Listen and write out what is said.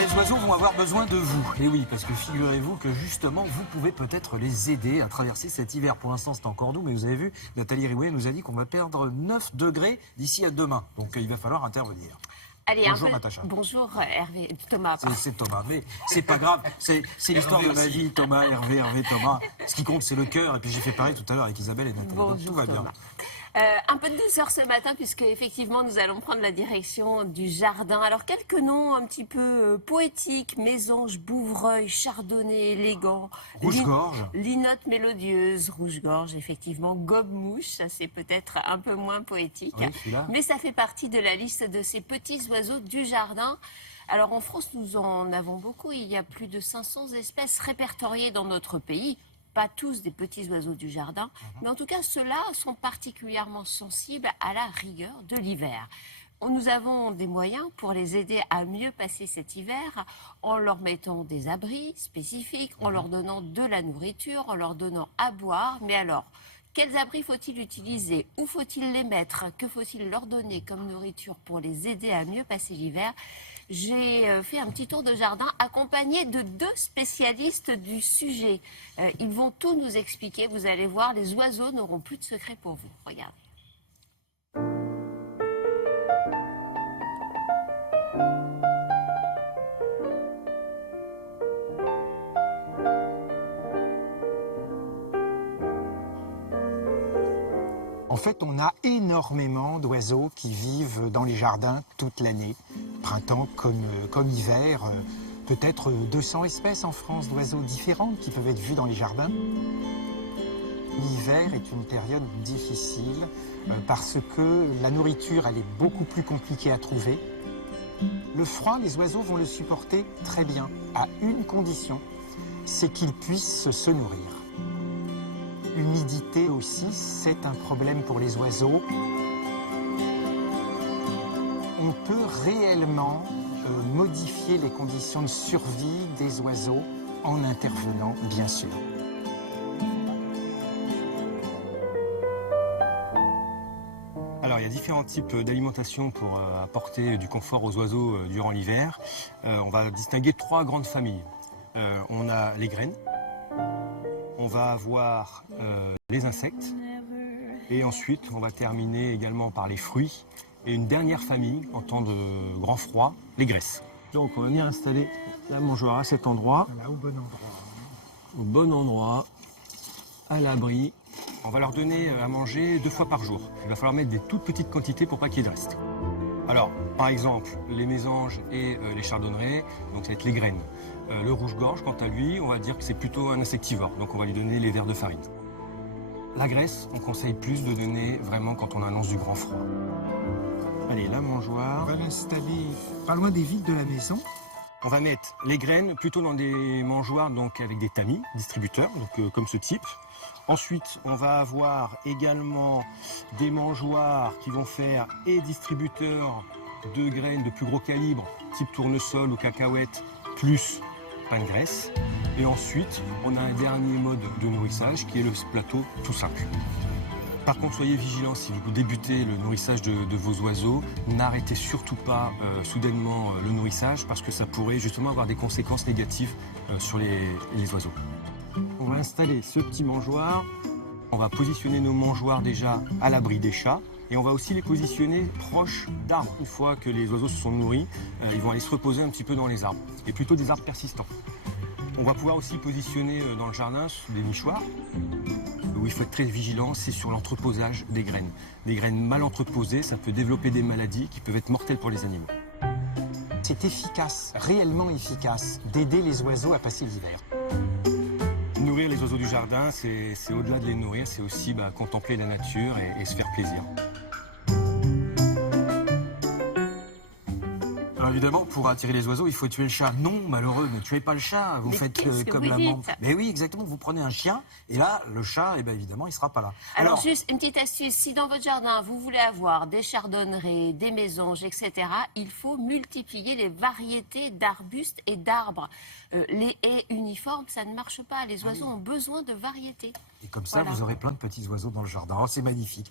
les oiseaux vont avoir besoin de vous. Et oui, parce que figurez-vous que justement, vous pouvez peut-être les aider à traverser cet hiver. Pour l'instant, c'est encore doux, mais vous avez vu, Nathalie Riouet nous a dit qu'on va perdre 9 degrés d'ici à demain. Donc il va falloir intervenir. Allez, Bonjour Natacha. Bonjour Hervé, Thomas. C'est Thomas, mais c'est pas grave. C'est l'histoire de ma vie, Thomas, Hervé, Thomas. Ce qui compte, c'est le cœur. Et puis j'ai fait pareil tout à l'heure avec Isabelle et Nathalie. Bonjour, donc tout va bien. Thomas. Un peu de douceur ce matin, puisque effectivement nous allons prendre la direction du jardin. Alors quelques noms un petit peu poétiques: mésange, bouvreuil, chardonnay, élégant, Rouge-gorge. linotte mélodieuse, rouge-gorge, effectivement, gobe-mouche, ça c'est peut-être un peu moins poétique, Oui, celui-là. mais ça fait partie de la liste de ces petits oiseaux du jardin. Alors en France, nous en avons beaucoup. Il y a plus de 500 espèces répertoriées dans notre pays. Pas tous des petits oiseaux du jardin, mais en tout cas, ceux-là sont particulièrement sensibles à la rigueur de l'hiver. Nous avons des moyens pour les aider à mieux passer cet hiver en leur mettant des abris spécifiques, en leur donnant de la nourriture, en leur donnant à boire. Mais alors, quels abris faut-il utiliser? Où faut-il les mettre? Que faut-il leur donner comme nourriture pour les aider à mieux passer l'hiver? J'ai fait un petit tour de jardin accompagné de 2 spécialistes du sujet. Ils vont tout nous expliquer. Vous allez voir, les oiseaux n'auront plus de secret pour vous. Regardez. En fait, on a énormément d'oiseaux qui vivent dans les jardins toute l'année, printemps comme hiver. Peut-être 200 espèces en France d'oiseaux différentes qui peuvent être vues dans les jardins. L'hiver est une période difficile parce que la nourriture, elle est beaucoup plus compliquée à trouver. Le froid, les oiseaux vont le supporter très bien, à une condition, c'est qu'ils puissent se nourrir. L'humidité aussi, c'est un problème pour les oiseaux. On peut réellement modifier les conditions de survie des oiseaux en intervenant, bien sûr. Alors, il y a différents types d'alimentation pour apporter du confort aux oiseaux durant l'hiver. On va distinguer 3 grandes familles. On a les graines. On va avoir les insectes et ensuite on va terminer également par les fruits et une dernière famille en temps de grand froid, les graisses. Donc on va venir installer la mangeoire à cet endroit, Voilà, au bon endroit, à l'abri. On va leur donner à manger 2 fois par jour. Il va falloir mettre des toutes petites quantités pour pas qu'il y ait de reste. Alors, par exemple, les mésanges et les chardonnerets, donc ça va être les graines. Le rouge-gorge, quant à lui, on va dire que c'est plutôt un insectivore, donc on va lui donner les vers de farine. La graisse, on conseille plus de donner vraiment quand on annonce du grand froid. Allez, la mangeoire. On va l'installer pas loin des vides de la maison. On va mettre les graines plutôt dans des mangeoires donc avec des tamis, distributeurs, donc comme ce type. Ensuite, on va avoir également des mangeoires qui vont faire et distributeurs de graines de plus gros calibre, type tournesol ou cacahuètes, plus pain de graisse. Et ensuite, on a un dernier mode de nourrissage qui est le plateau tout simple. Par contre, soyez vigilants si vous débutez le nourrissage de vos oiseaux. N'arrêtez surtout pas soudainement le nourrissage parce que ça pourrait justement avoir des conséquences négatives sur les oiseaux. On va installer ce petit mangeoire. On va positionner nos mangeoires déjà à l'abri des chats. Et on va aussi les positionner proches d'arbres. Une fois que les oiseaux se sont nourris, ils vont aller se reposer un petit peu dans les arbres. Et plutôt des arbres persistants. On va pouvoir aussi positionner dans le jardin des nichoirs. Où il faut être très vigilant, c'est sur l'entreposage des graines. Des graines mal entreposées, ça peut développer des maladies qui peuvent être mortelles pour les animaux. C'est efficace, réellement efficace, d'aider les oiseaux à passer l'hiver. Nourrir les oiseaux du jardin, c'est au-delà de les nourrir, c'est aussi contempler la nature et se faire plaisir. Alors évidemment, pour attirer les oiseaux, il faut tuer le chat. Non, malheureux, ne tuez pas le chat. Vous Mais faites qu'est-ce que comme vous la dites? maman. Mais oui, exactement. Vous prenez un chien et là, le chat, évidemment, il sera pas là. Alors, juste une petite astuce, si dans votre jardin, vous voulez avoir des chardonnerets, des mésanges, etc., il faut multiplier les variétés d'arbustes et d'arbres. Les haies uniformes, ça ne marche pas. Les oiseaux ont besoin de variétés. Et comme ça, Voilà. vous aurez plein de petits oiseaux dans le jardin. Oh, c'est magnifique.